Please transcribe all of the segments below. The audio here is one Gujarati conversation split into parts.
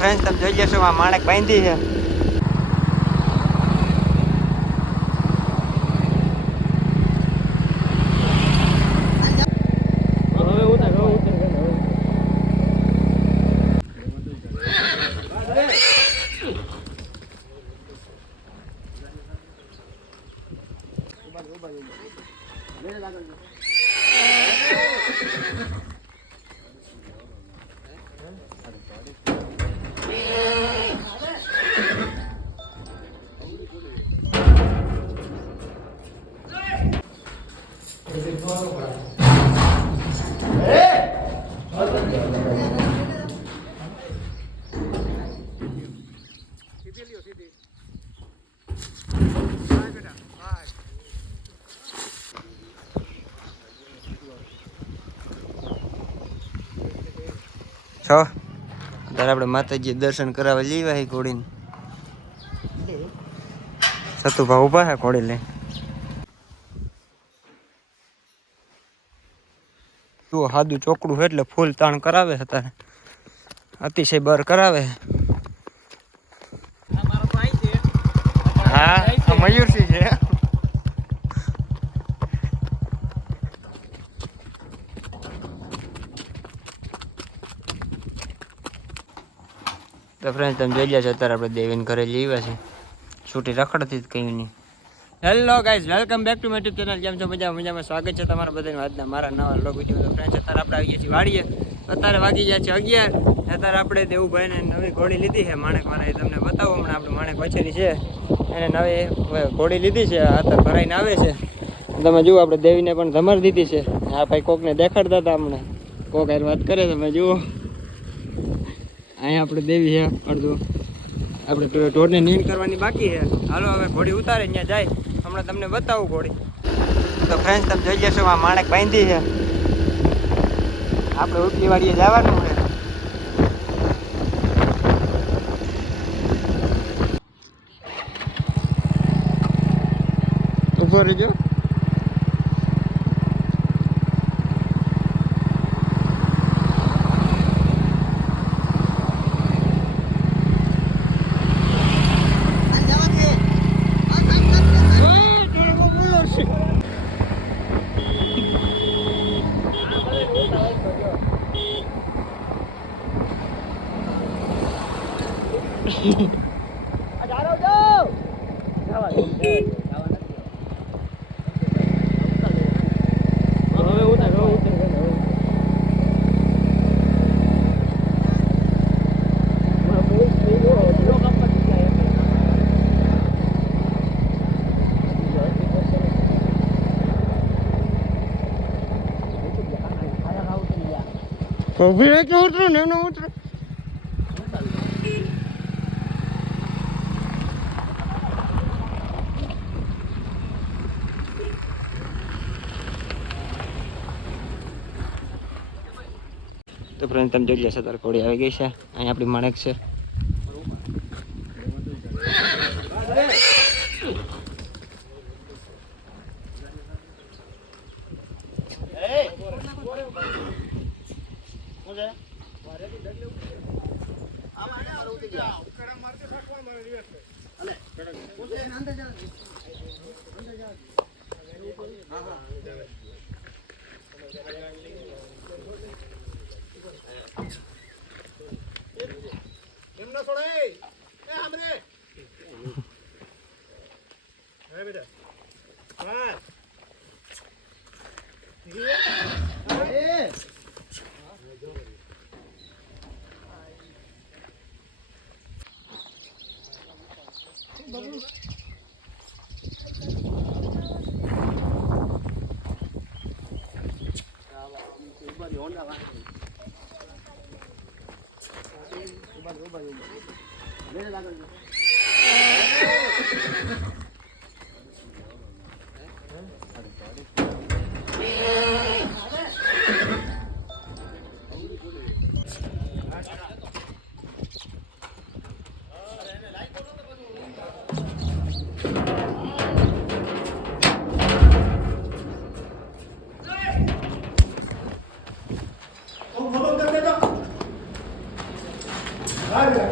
ફ્રેન્ડ્સ તમે જોઈ જશો આ માણેક બાંધી છે. અત્યારે આપણે માતાજી દર્શન કરાવવા લેવા હી ઘોડીને. સતુભા ઉભા હે ઘોડી લઈને. જુઓ સાદું ચોકડું છે એટલે ફૂલ તાણ કરાવે અત્યારે. અતિશય બર કરાવે. હા મયુરસિંહ છે. તો ફ્રેન્ડ તમે જોઈ ગયા છો અત્યારે આપણે દેવીને ઘરે લેવા છે. છૂટી રખડતી જ કંઈ નહીં. Hello guys, welcome back to my YouTube channel. કેમ છો? મજામાં સ્વાગત છે તમારા બધાનું આજના મારા નવા વ્લોગ વિડીયો. તો ફ્રેન્ડ્સ અત્યારે આપણે આવીએ છીએ વાડીએ. અત્યારે વાગી ગયા છે 11. અત્યારે આપણે દેવુભાઈને નવી ઘોડી લીધી છે માણેકવાળા. એ તમને બતાવો હમણાં. આપણે માણેક વછેરી છે એને નવી ઘોડી લીધી છે. અત્યારે ભરાઈને આવે છે. તમે જુઓ આપણે દેવીને પણ ધમર દીધી છે. આ ભાઈ કોકને દેખાડતા હતા હમણાં. કોક યાર વાત કરે તમે જુઓ. અહીંયા આપણે દેવી છે અડધું. આપણે ઢોરને નીંદ કરવાની બાકી છે. હાલો હવે ઘોડી ઉતારે ત્યાં જાય. હમણાં તમને બતાવું ઘોડી. તો ફ્રેન્ડ્સ તમે જોઈ જશો આ માણેક બાંધી છે. આપણે ઉપલી વાડીએ જવાનું છે. ઉભો રહેજો. ઉભી કે ઉતરો ને એનો ઉતરો. તો ફ્રેન્ડ તમે જોઈ લેશો તાર ઘોડી આવી ગઈ છે. અહીંયા આપણી માણેક છે. માથે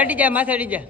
અડી જા, માથે અડી જા.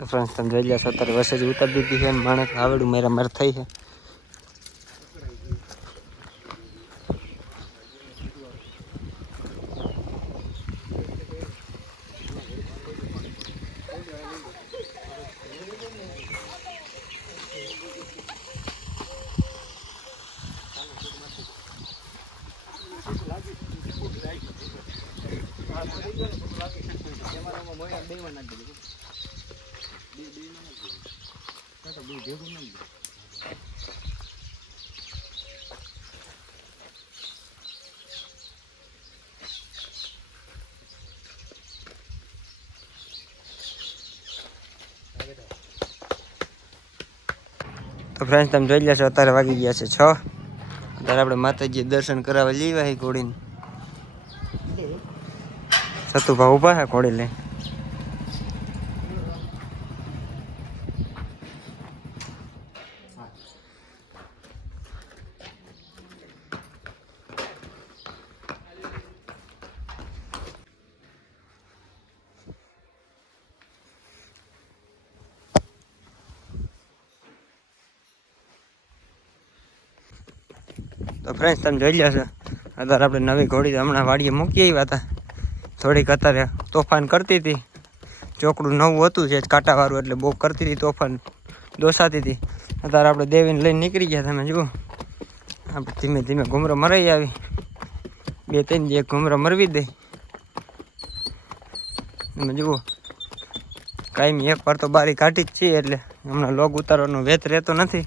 તો ફ્રેન્ડ્સ તમે જોઈ લ્યા છો અત્યારે વસેજ ઉતારી દીધી છે અને માણસ આવડું મારા મર થઈ છે. તો ફ્રેન્ડ્સ તમે જોઈ લેશો અત્યારે વાગી ગયા છે 6. અત્યારે આપણે માતાજી દર્શન કરાવવા લેવા હી ઘોડીને. સતુભા ઉભા હે ઘોડી લઈ. તો ફ્રેન્ડ્સ તમે જોઈ લ્યા છો અત્યારે આપણે નવી ઘોડી હમણાં વાડીએ મૂકી આવ્યા હતા. થોડીક અત્યારે તોફાન કરતી હતી. ચોકડું નવું હતું છે કાંટાવાળું એટલે બહુ કરતી હતી તોફાન, દોસાતી હતી. અત્યારે આપણે દેવીને લઈને નીકળી ગયા. તમે જુઓ આપણે ધીમે ધીમે ઘૂમરો મરાઈ આવી. 2-3 દી એક ઘૂમરો મરવી દે. તમે જુઓ કાયમી એક વાર તો બારી કાઢી જ છીએ એટલે હમણાં લોગ ઉતારવાનો વેત રહેતો નથી.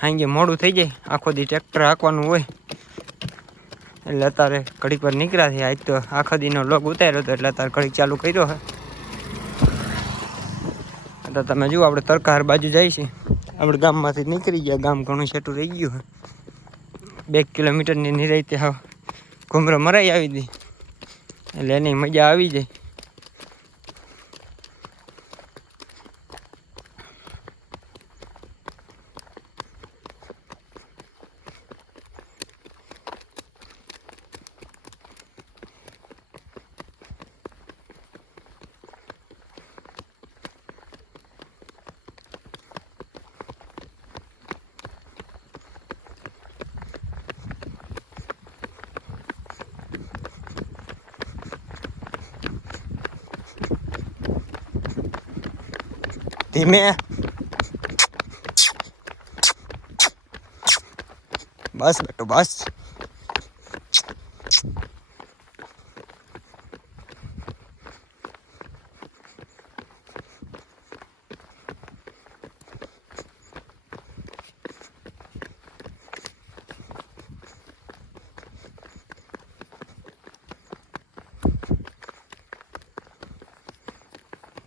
હાંગે મોડું થઈ જાય, આખો દી ટ્રેક્ટર હાંકવાનું હોય એટલે અત્યારે ઘડીક વાર નીકળ્યા છે. આજ તો આખો દીનો લોગ ઉતાર્યો હતો એટલે અત્યારે ઘડીક ચાલુ કર્યો છે. તો તમે જુઓ આપણે તરકાર બાજુ જાય છે. આપણે ગામમાંથી નીકળી ગયા, ગામ ઘણું છેટું રહી ગયું. 2 કિલોમીટરની નિરાયતે હા ઘૂમરો મરાઈ આવી હતી એટલે એની મજા આવી જાય. ધીમે બસ બેટો બસ.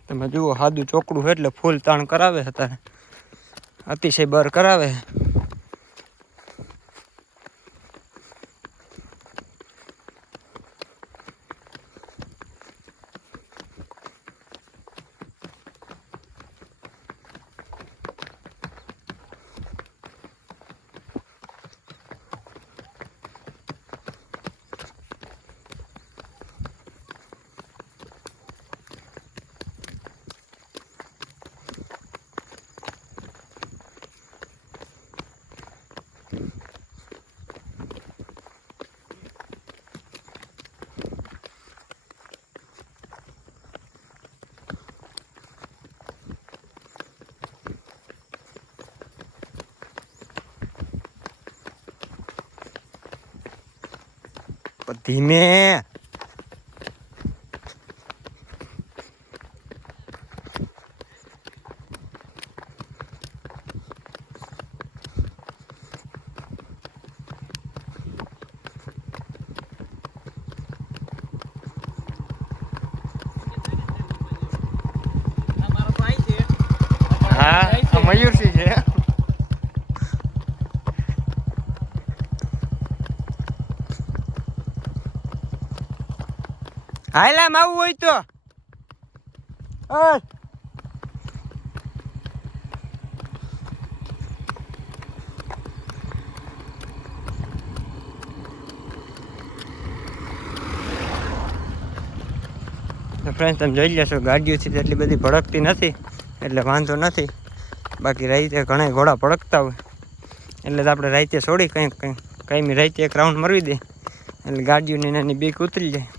તમે જુઓ સાદું ચોકડું એટલે ફૂલ તાણ કરાવે અત્યારે, અતિશય બર કરાવે. ધીમે હા મયુરસિંહ છે. હાલામ આવું હોય તો ફ્રેન્ડ તમે જોઈ લેશો ગાડીઓથી એટલી બધી ભડકતી નથી એટલે વાંધો નથી. બાકી રાતે ઘણા ઘોડા ભડકતા હોય એટલે તો આપણે રાતે છોડી કંઈ રાતે એક રાઉન્ડ મરવી દે એટલે ગાડીઓની નાની બીક ઉતરી જાય.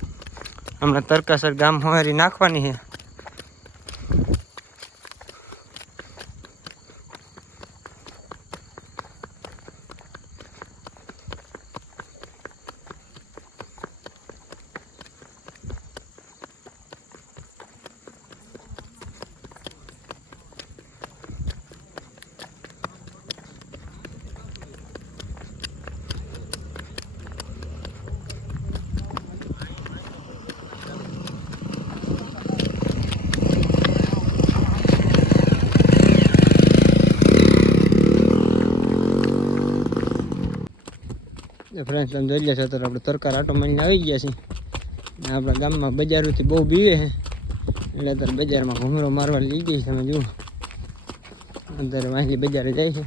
હમણાં તરકાસર ગામ હોવારી નાખવાની છે. ફ્રેન્ડ તમે જોઈ લેશો તો આપણે તરકાર આટો મારીને આવી ગયા છીએ. આપણા ગામમાં બજારોથી બહુ બીવે છે એટલે અત્યારે બજારમાં ઘૂમરો મારવા લઈ ગઈ છે. તમે જુઓ અત્યારે વાંચી બજારે જાય છે.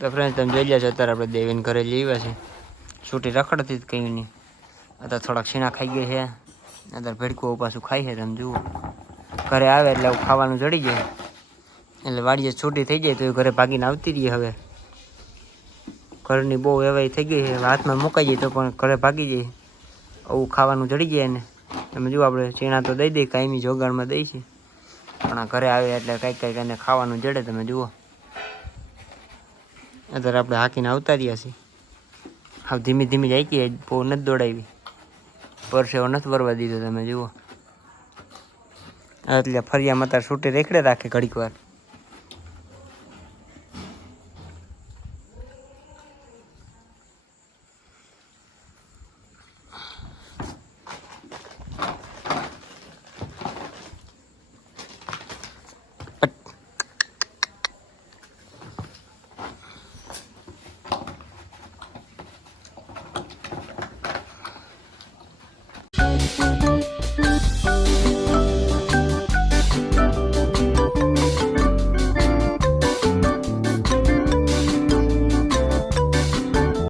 તો ફ્રેન્ડ તમે જોઈ લેશો અત્યારે આપણે દેવીને ઘરે લઈ આવ્યા છે. છૂટી રખડતી જ કંઈ નહીં. અત્યારે થોડાક છીણા ખાઈ ગઈ છે. અત્યારે ભેડકું પાછું ખાઈ છે. તમે જુઓ ઘરે આવે એટલે ખાવાનું જડી જાય એટલે વાડીએ છૂટી થઈ જાય તો એ ઘરે ભાગીને આવતી રહીએ. હવે ઘરની બહુ એવાય થઈ ગઈ છે. હાથમાં મુકાઈ જાય તો પણ ઘરે ભાગી જાય. આવું ખાવાનું જડી જાય ને. તમે જુઓ આપણે છીણા તો દઈ દઈએ કાયમી જોગાણમાં દઈ છે પણ આ ઘરે આવે એટલે કંઈક એને ખાવાનું જડે. તમે જુઓ અત્યારે આપણે હાકીને આવતા રહ્યા છીએ. હા ધીમી ધીમી જાય કે બહુ નથી દોડાવી. પરસેવો નથી ભરવા દીધો. તમે જુઓ એટલે ફરિયામાં અત્યારે છૂટી રેખડે રાખે ઘડીક વાર.